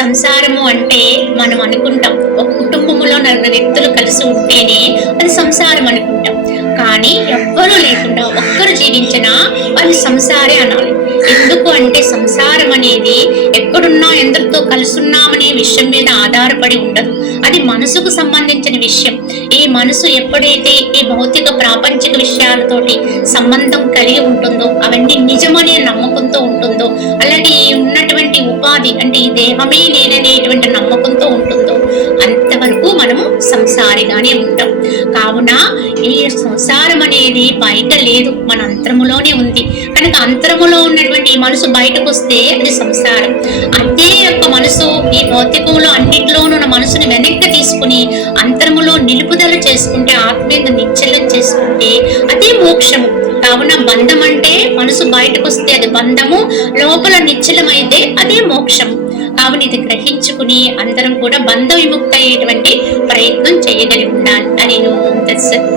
సంసారము అంటే మనం అనుకుంటాం. ఒక కుటుంబంలో నలుగురు వ్యక్తులు కలిసి ఉంటేనే అది సంసారం అనుకుంటాం. కానీ ఎవ్వరూ లేకుండా ఒక్కరు జీవించినా వాళ్ళు సంసారే అనాలి. ఎందుకు అంటే సంసారం అనేది ఎక్కడున్నా ఎందరితో కలుసున్నామనే విషయం మీద ఆధారపడి ఉండదు. అది మనసుకు సంబంధించిన విషయం. ఈ మనసు ఎప్పుడైతే ఈ భౌతిక ప్రాపంచిక విషయాలతోటి సంబంధం కలిగి ఉంటుందో అవన్నీ నిజమనే నమ్మ ఉన్నటువంటి అంటే ఈ దేహమే నేననేటువంటి నమ్మకంతో ఉంటుందో అంతవరకు మనము సంసారిగానే ఉంటాం. కావున ఈ సంసారం అనేది బయట లేదు మన అంతరములోనే ఉంది. కనుక అంతరములో ఉన్నటువంటి ఈ మనసు బయటకు వస్తే అది సంసారం. అదే యొక్క మనసు ఈ భౌతికంలో అన్నింటిలోనూ ఉన్న మనసుని వెనక్కి తీసుకుని అంతరములో నిలుపుదల చేసుకుంటే ఆత్మీయంగా నిశ్చలం చేసుకుంటే అదే మోక్షము. కావున బంధం అంటే మనసు బయటకు వస్తే అది బంధము లోపల నిశ్చలమైతే అదే మోక్షం. కావున ఇది గ్రహించుకుని అందరం కూడా బంధ విముక్త అయ్యేటువంటి ప్రయత్నం చేయగలి ఉండాలి అని నేను